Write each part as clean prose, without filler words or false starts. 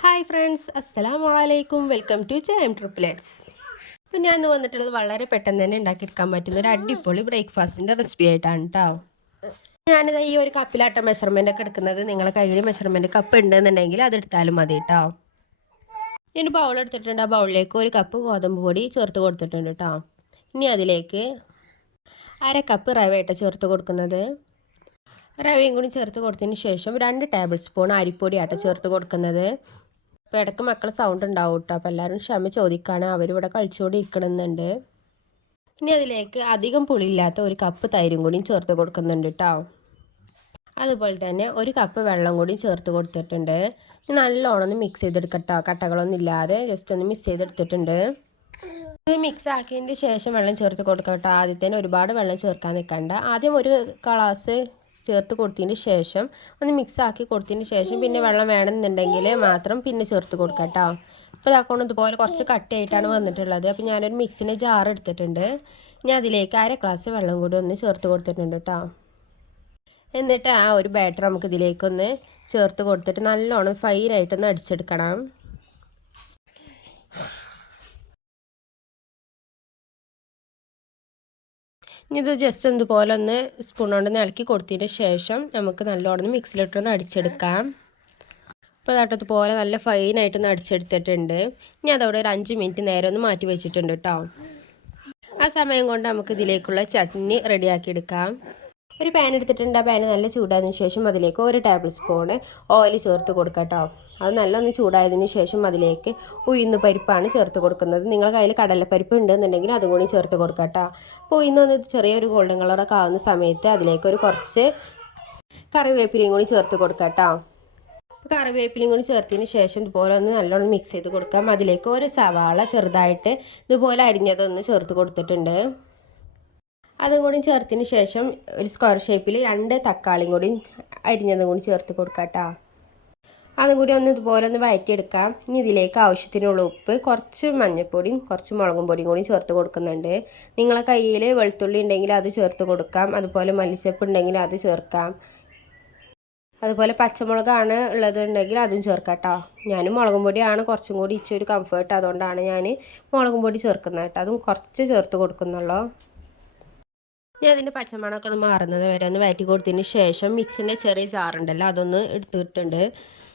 Hi friends, അസ്സലാമു അലൈക്കും. Welcome to JM triplets. അപ്പോൾ ഞാൻ ഇന്ന് വന്നിട്ടുള്ളത് വളരെ പെട്ടെന്ന് തന്നെ ഉണ്ടാക്കിയെടുക്കാൻ പറ്റുന്ന ഒരു അടിപൊളി ബ്രേക്ക്ഫാസ്റ്റിൻ്റെ റെസിപ്പി ആയിട്ടാണ് കേട്ടോ. ഞാനിത് ഈ ഒരു കപ്പിലാട്ട മെഷർമെൻ്റ് ഒക്കെ എടുക്കുന്നത്. നിങ്ങളെ കയ്യിൽ മെഷർമെൻറ്റ് കപ്പ് ഉണ്ടെന്നുണ്ടെങ്കിൽ അതെടുത്താലും മതി കേട്ടോ. ഞാൻ ബൗൾ എടുത്തിട്ടുണ്ട്. ആ ബൗളിലേക്ക് ഒരു കപ്പ് ഗോതമ്പ് പൊടി ചേർത്ത് കൊടുത്തിട്ടുണ്ട് കേട്ടോ. ഇനി അതിലേക്ക് അര കപ്പ് റവയായിട്ട് ചേർത്ത് കൊടുക്കുന്നത്. റവയും കൂടി ചേർത്ത് കൊടുത്തതിന് ശേഷം 2 ടേബിൾ സ്പൂൺ അരിപ്പൊടിയായിട്ട് ചേർത്ത് കൊടുക്കുന്നത്. അപ്പോൾ ഇടയ്ക്ക് മക്കൾ സൗണ്ട് ഉണ്ടാവും കേട്ടോ. അപ്പോൾ എല്ലാവരും ക്ഷമ ചോദിക്കുകയാണ്, അവരിവിടെ കളിച്ചുകൊണ്ട് ഇരിക്കണമെന്നുണ്ട്. ഇനി അതിലേക്ക് അധികം പുളിയില്ലാത്ത ഒരു കപ്പ് തൈരും കൂടി ചേർത്ത് കൊടുക്കുന്നുണ്ട് കേട്ടോ. അതുപോലെ തന്നെ ഒരു കപ്പ് വെള്ളം കൂടി ചേർത്ത് കൊടുത്തിട്ടുണ്ട്. നല്ലോണം ഒന്ന് മിക്സ് ചെയ്തെടുക്കട്ടോ, കട്ടകളൊന്നും ഇല്ലാതെ ജസ്റ്റ് ഒന്ന് മിക്സ് ചെയ്തെടുത്തിട്ടുണ്ട്. ഇത് മിക്സ് ആക്കിയതിന് ശേഷം വെള്ളം ചേർത്ത് കൊടുക്കട്ടോ. ആദ്യം തന്നെ ഒരുപാട് വെള്ളം ചേർക്കാൻ നിൽക്കണ്ട. ആദ്യം ഒരു ഗ്ലാസ് ചേർത്ത് കൊടുത്തതിന് ശേഷം ഒന്ന് മിക്സ് ആക്കി കൊടുത്തതിന് ശേഷം പിന്നെ വെള്ളം വേണമെന്നുണ്ടെങ്കിൽ മാത്രം പിന്നെ ചേർത്ത് കൊടുക്കാം കേട്ടോ. അപ്പോൾ ഇതാക്കൊണ്ട് ഇതുപോലെ കുറച്ച് കട്ടിയായിട്ടാണ് വന്നിട്ടുള്ളത്. അപ്പോൾ ഞാനൊരു മിക്സിൻ്റെ ജാർ എടുത്തിട്ടുണ്ട്. ഇനി അതിലേക്ക് അര ഗ്ലാസ് വെള്ളം കൂടി ഒന്ന് ചേർത്ത് കൊടുത്തിട്ടുണ്ട് കേട്ടോ. എന്നിട്ട് ആ ഒരു ബാറ്റർ നമുക്ക് ഇതിലേക്കൊന്ന് ചേർത്ത് കൊടുത്തിട്ട് നല്ലോണം ഫൈനായിട്ടൊന്ന് അടിച്ചെടുക്കണം. ഇനി ഇത് ജസ്റ്റ് ഇതുപോലെ ഒന്ന് സ്പൂൺ കൊണ്ട് ഇളക്കി കൊടുത്തതിന് ശേഷം നമുക്ക് നല്ലോണം മിക്സിയിലിട്ടൊന്ന് അടിച്ചെടുക്കാം. അപ്പോൾ അതാട്ടതുപോലെ നല്ല ഫൈനായിട്ടൊന്ന് അടിച്ചെടുത്തിട്ടുണ്ട്. ഇനി അതവിടെ ഒരു 5 മിനിറ്റ് നേരം ഒന്ന് മാറ്റി വെച്ചിട്ടുണ്ട് കേട്ടോ. ആ സമയം കൊണ്ട് നമുക്ക് ഇതിലേക്കുള്ള ചട്നി റെഡിയാക്കി എടുക്കാം. ഒരു പാൻ എടുത്തിട്ടുണ്ട്. ആ പാൻ നല്ല ചൂടായതിനു ശേഷം അതിലേക്ക് 1 ടേബിൾ സ്പൂൺ ഓയിൽ ചേർത്ത് കൊടുക്കാം കേട്ടോ. അത് നല്ലൊന്ന് ചൂടായതിന് ശേഷം അതിലേക്ക് ഉഴുന്ന് പരിപ്പാണ് ചേർത്ത് കൊടുക്കുന്നത്. നിങ്ങളുടെ കയ്യിൽ കടലപ്പരിപ്പ് ഉണ്ടെന്നുണ്ടെങ്കിൽ അതും കൂടി ചേർത്ത് കൊടുക്കാം കേട്ടോ. അപ്പോൾ ഉഴുന്നൊന്ന് ചെറിയൊരു ഗോൾഡൻ കളറൊക്കെ ആവുന്ന സമയത്ത് അതിലേക്ക് കുറച്ച് കറിവേപ്പിലയും കൂടി ചേർത്ത് കൊടുക്കാം കേട്ടോ. കറിവേപ്പിലയും കൂടി ചേർത്തതിന് ശേഷം ഇതുപോലെ ഒന്ന് നല്ലോണം മിക്സ് ചെയ്ത് കൊടുക്കാം. അതിലേക്ക് ഒരു സവാള ചെറുതായിട്ട് ഇതുപോലെ അരിഞ്ഞതൊന്ന് ചേർത്ത് കൊടുത്തിട്ടുണ്ട്. അതും കൂടി ചേർത്തതിന് ശേഷം ഒരു സ്ക്വയർ ഷേപ്പിൽ 2 തക്കാളിയും കൂടി അരിഞ്ഞതും കൂടി ചേർത്ത് കൊടുക്കാം കേട്ടോ. അതും കൂടി ഒന്ന് ഇതുപോലെ ഒന്ന് വഴറ്റിയെടുക്കാം. ഇനി ഇതിലേക്ക് ആവശ്യത്തിനുള്ള ഉപ്പ്, കുറച്ച് മഞ്ഞൾപ്പൊടിയും കുറച്ച് മുളകും പൊടിയും കൂടി ചേർത്ത് കൊടുക്കുന്നുണ്ട്. നിങ്ങളെ കയ്യിൽ വെളുത്തുള്ളി ഉണ്ടെങ്കിൽ അത് ചേർത്ത് കൊടുക്കാം. അതുപോലെ മല്ലിച്ചപ്പ് ഉണ്ടെങ്കിൽ അത് ചേർക്കാം. അതുപോലെ പച്ചമുളകാണ് ഉള്ളതുണ്ടെങ്കിൽ അതും ചേർക്കാം കേട്ടോ. ഞാൻ മുളകും പൊടിയാണ് കുറച്ചും കൂടി ഇച്ചൊരു കംഫേർട്ട്, അതുകൊണ്ടാണ് ഞാൻ മുളകും പൊടി ചേർക്കുന്നത് കേട്ടോ. അതും കുറച്ച് ചേർത്ത് കൊടുക്കുന്നുള്ളൂ. ഞാൻ അതിൻ്റെ പച്ചമണമൊക്കെ ഒന്ന് മാറുന്നത് വരെ ഒന്ന് വഴറ്റി കൊടുത്തതിന് ശേഷം മിക്സിൻ്റെ ചെറിയ ജാറുണ്ടല്ലോ അതൊന്ന് എടുത്തിട്ടുണ്ട്.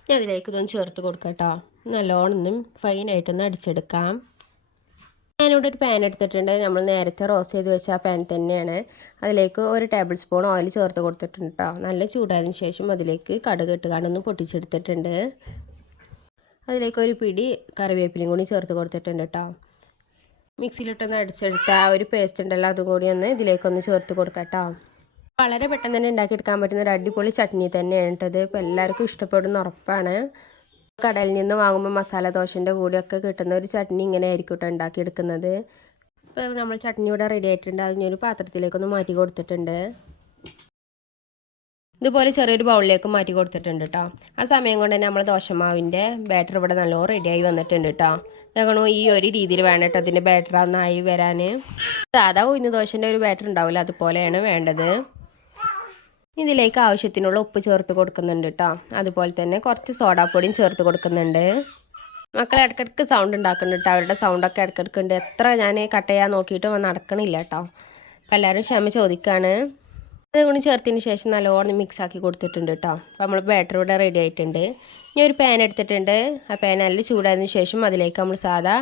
ഞാൻ അതിലേക്ക് ഇതൊന്ന് ചേർത്ത് കൊടുക്കാം കേട്ടോ. നല്ലോണം ഒന്നും ഫൈനായിട്ടൊന്ന് അടിച്ചെടുക്കാം. ഞാനിവിടെ ഒരു പാൻ എടുത്തിട്ടുണ്ട്. നമ്മൾ നേരത്തെ റോസ്റ്റ് ചെയ്ത് വെച്ച ആ പാൻ തന്നെയാണ്. അതിലേക്ക് 1 ടേബിൾ സ്പൂൺ ഓയിൽ ചേർത്ത് കൊടുത്തിട്ടുണ്ട് കേട്ടോ. നല്ല ചൂടായതിന് ശേഷം അതിലേക്ക് കടുക് ഇട്ടുകാണ്ടൊന്ന് പൊട്ടിച്ചെടുത്തിട്ടുണ്ട്. അതിലേക്ക് ഒരു പിടി കറിവേപ്പിലയും കൂടി ചേർത്ത് കൊടുത്തിട്ടുണ്ട് കേട്ടോ. മിക്സിയിലിട്ടൊന്ന് അടിച്ചെടുത്ത ആ ഒരു പേസ്റ്റ് ഉണ്ടല്ലോ അതും കൂടി ഒന്ന് ഇതിലേക്കൊന്ന് ചേർത്ത് കൊടുക്കാം കേട്ടോ. വളരെ പെട്ടെന്ന് തന്നെ ഉണ്ടാക്കിയെടുക്കാൻ പറ്റുന്ന ഒരു അടിപൊളി ചട്നി തന്നെയാണ് കേട്ടത്. ഇപ്പോൾ എല്ലാവർക്കും ഇഷ്ടപ്പെടുന്ന ഉറപ്പാണ്. കടയിൽ നിന്ന് വാങ്ങുമ്പോൾ മസാല ദോശൻ്റെ കൂടെയൊക്കെ കിട്ടുന്ന ഒരു ചട്നി ഇങ്ങനെ ആയിരിക്കും കേട്ടോ ഉണ്ടാക്കിയെടുക്കുന്നത്. ഇപ്പോൾ നമ്മൾ ചട്നി ഇവിടെ റെഡി ആയിട്ടുണ്ട്. അതിനൊരു പാത്രത്തിലേക്കൊന്ന് മാറ്റി കൊടുത്തിട്ടുണ്ട്. ഇതുപോലെ ചെറിയൊരു ബൗളിലേക്ക് മാറ്റി കൊടുത്തിട്ടുണ്ട് കേട്ടോ. ആ സമയം കൊണ്ട് തന്നെ നമ്മൾ ദോശമാവിൻ്റെ ബാറ്റർ ഇവിടെ നല്ലോണം റെഡിയായി വന്നിട്ടുണ്ട് കേട്ടോ. ഞങ്ങൾ ഈ ഒരു രീതിയിൽ വേണം കേട്ടോ അതിൻ്റെ ബാറ്റർ ഒന്നായി വരാൻ. സാധാ ഉഴുന്ന് ദോശൻ്റെ ഒരു ബാറ്റർ ഉണ്ടാവില്ല, അതുപോലെയാണ് വേണ്ടത്. ഇതിലേക്ക് ആവശ്യത്തിനുള്ള ഉപ്പ് ചേർത്ത് കൊടുക്കുന്നുണ്ട് കേട്ടോ. അതുപോലെ തന്നെ കുറച്ച് സോഡാപ്പൊടിയും ചേർത്ത് കൊടുക്കുന്നുണ്ട്. മക്കൾ ഇടയ്ക്കിടയ്ക്ക് സൗണ്ട് ഉണ്ടാക്കുന്നുണ്ട് കേട്ടോ. അവരുടെ സൗണ്ടൊക്കെ ഇടയ്ക്കിടയ്ക്ക് ഉണ്ട്. എത്ര ഞാൻ കട്ട് ചെയ്യാൻ നോക്കിയിട്ട് നടക്കണില്ല കേട്ടോ. അപ്പോൾ എല്ലാവരും ക്ഷമ ചോദിക്കുകയാണ്. അതുകൊണ്ട് ചേർത്തതിന് ശേഷം നല്ലോണം മിക്സ് ആക്കി കൊടുത്തിട്ടുണ്ട് കേട്ടോ. അപ്പോൾ നമ്മൾ ബാറ്റർ ഇവിടെ റെഡി ആയിട്ടുണ്ട്. ഇനി ഒരു പാൻ എടുത്തിട്ടുണ്ട്. ആ പാൻ നല്ല ചൂടായതിനു ശേഷം അതിലേക്ക് നമ്മൾ സാധാ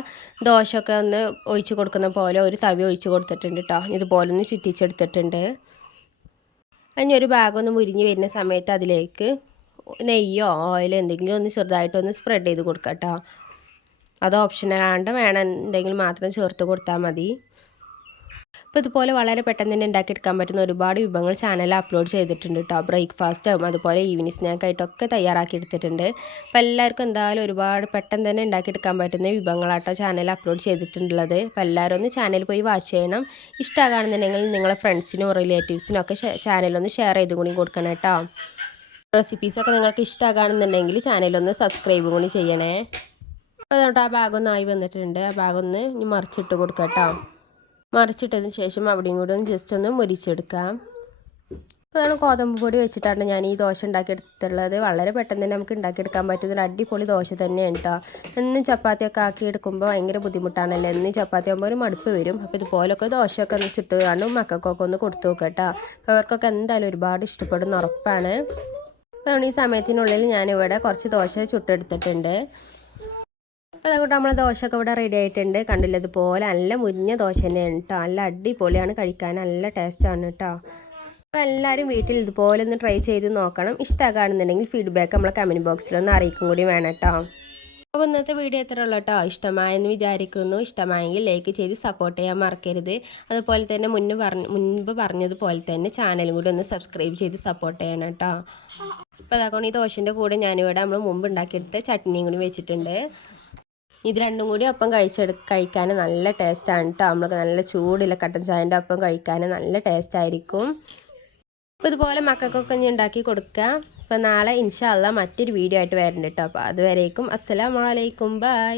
ദോശയൊക്കെ ഒന്ന് ഒഴിച്ച് കൊടുക്കുന്ന പോലെ ഒരു തവി ഒഴിച്ച് കൊടുത്തിട്ടുണ്ട് കേട്ടോ. ഇതുപോലെ ഒന്ന് ചുറ്റിച്ചെടുത്തിട്ടുണ്ട്. അതിന് ഒരു ഭാഗം ഒന്ന് മുരിഞ്ഞ് വരുന്ന സമയത്ത് അതിലേക്ക് നെയ്യോ ഓയിലോ എന്തെങ്കിലും ഒന്ന് ചെറുതായിട്ടൊന്ന് സ്പ്രെഡ് ചെയ്ത് കൊടുക്കാം കേട്ടോ. അത് ഓപ്ഷനലാണ്ട് വേണമെന്നുണ്ടെങ്കിൽ മാത്രം ചേർത്ത് കൊടുത്താൽ മതി. അപ്പോൾ ഇതുപോലെ വളരെ പെട്ടെന്ന് തന്നെ ഉണ്ടാക്കിയെടുക്കാൻ പറ്റുന്ന ഒരുപാട് വിഭവങ്ങൾ ചാനലിൽ അപ്ലോഡ് ചെയ്തിട്ടുണ്ട് കേട്ടോ. ബ്രേക്ക്ഫാസ്റ്റും അതുപോലെ ഈവനിങ് സ്നാക്കായിട്ടൊക്കെ തയ്യാറാക്കി എടുത്തിട്ടുണ്ട്. അപ്പോൾ എല്ലാവർക്കും എന്തായാലും ഒരുപാട് പെട്ടെന്ന് തന്നെ ഉണ്ടാക്കിയെടുക്കാൻ പറ്റുന്ന വിഭവങ്ങളാട്ടോ ചാനലിൽ അപ്ലോഡ് ചെയ്തിട്ടുള്ളത്. അപ്പോൾ എല്ലാവരും ഒന്ന് ചാനൽ പോയി വാച്ച് ചെയ്യണം. ഇഷ്ടമാകുകയാണെന്നുണ്ടെങ്കിൽ നിങ്ങളെ ഫ്രണ്ട്സിനും റിലേറ്റീവ്സിനും ഒക്കെ ചാനലൊന്ന് ഷെയർ ചെയ്ത് കൂടി കൊടുക്കണം കേട്ടോ. റെസിപ്പീസൊക്കെ നിങ്ങൾക്ക് ഇഷ്ടമാകുകയാണെന്നുണ്ടെങ്കിൽ ചാനലൊന്ന് സബ്സ്ക്രൈബ് കൂടി ചെയ്യണേ. അപ്പോൾ അതുകൊണ്ട് ആ ഭാഗം ഒന്ന് ആയി വന്നിട്ടുണ്ട്. ആ ഭാഗം ഒന്ന് ഇനി മറിച്ചിട്ട് കൊടുക്കാം കേട്ടോ. മറിച്ചിട്ടതിന് ശേഷം അവിടെയും കൂടെ ഒന്ന് ജസ്റ്റ് ഒന്ന് മുരിച്ചെടുക്കാം. അപ്പോൾ അതാണ് ഗോതമ്പ് പൊടി വെച്ചിട്ടാണ് ഞാൻ ഈ ദോശ ഉണ്ടാക്കിയെടുത്തുള്ളത്. വളരെ പെട്ടെന്ന് തന്നെ നമുക്ക് ഉണ്ടാക്കിയെടുക്കാൻ പറ്റുന്ന ഒരു അടിപൊളി ദോശ തന്നെയാണ് കേട്ടോ. എന്നും ചപ്പാത്തിയൊക്കെ ആക്കി എടുക്കുമ്പോൾ ഭയങ്കര ബുദ്ധിമുട്ടാണല്ലോ. എന്നും ചപ്പാത്തി ആകുമ്പോൾ ഒരു മടുപ്പ് വരും. അപ്പോൾ ഇതുപോലൊക്കെ ദോശയൊക്കെ ഒന്ന് ചുട്ട് കാണും മക്കൾക്കൊക്കെ ഒന്ന് കൊടുത്തു നോക്കുക കേട്ടോ. അപ്പോൾ അവർക്കൊക്കെ എന്തായാലും ഒരുപാട് ഇഷ്ടപ്പെടുന്ന ഉറപ്പാണ്. അപ്പോൾ ഈ സമയത്തിനുള്ളിൽ ഞാനിവിടെ കുറച്ച് ദോശ ചുട്ടെടുത്തിട്ടുണ്ട്. അപ്പോൾ അതുകൊണ്ട് നമ്മളെ ദോശയൊക്കെ ഇവിടെ റെഡി ആയിട്ടുണ്ട്. കണ്ടില്ല, ഇതുപോലെ നല്ല മുരിഞ്ഞ ദോശ തന്നെയാണ് കേട്ടോ. നല്ല അടിപൊളിയാണ്, കഴിക്കാൻ നല്ല ടേസ്റ്റാണ് കേട്ടോ. അപ്പോൾ എല്ലാവരും വീട്ടിൽ ഇതുപോലെ ഒന്ന് ട്രൈ ചെയ്ത് നോക്കണം. ഇഷ്ടമാകുകയാണെന്നുണ്ടെങ്കിൽ ഫീഡ്ബാക്ക് നമ്മളെ കമൻറ്റ് ബോക്സിലൊന്ന് അറിയിക്കും കൂടി വേണം കേട്ടോ. അപ്പോൾ ഇന്നത്തെ വീഡിയോ എത്ര ഉള്ളൂ കേട്ടോ. ഇഷ്ടമായെന്ന് വിചാരിക്കുന്നു. ഇഷ്ടമായെങ്കിൽ ലൈക്ക് ചെയ്ത് സപ്പോർട്ട് ചെയ്യാൻ മറക്കരുത്. അതുപോലെ തന്നെ മുൻപ് പറഞ്ഞതുപോലെ തന്നെ ചാനലും കൂടി ഒന്ന് സബ്സ്ക്രൈബ് ചെയ്ത് സപ്പോർട്ട് ചെയ്യണം കേട്ടോ. അപ്പോൾ അതുകൊണ്ട് ഈ ദോശൻ്റെ കൂടെ ഞാനിവിടെ നമ്മൾ മുമ്പ് ഉണ്ടാക്കിയെടുത്ത് ചട്നിയും കൂടി വെച്ചിട്ടുണ്ട്. ഇത് രണ്ടും കൂടി ഒപ്പം കഴിക്കാൻ നല്ല ടേസ്റ്റാണ് കേട്ടോ. നമ്മൾക്ക് നല്ല ചൂടില്ല കട്ടൻ ചായൻ്റെ ഒപ്പം കഴിക്കാൻ നല്ല ടേസ്റ്റ് ആയിരിക്കും. അപ്പോൾ ഇതുപോലെ മക്കൾക്കൊക്കെ ഇനി ഉണ്ടാക്കി കൊടുക്കുക. അപ്പോൾ നാളെ ഇൻഷാ അല്ലാഹ് മറ്റൊരു വീഡിയോ ആയിട്ട് വരുന്നുണ്ട് കേട്ടോ. അപ്പോൾ അതുവരേക്കും അസ്സലാമു അലൈക്കും, ബൈ.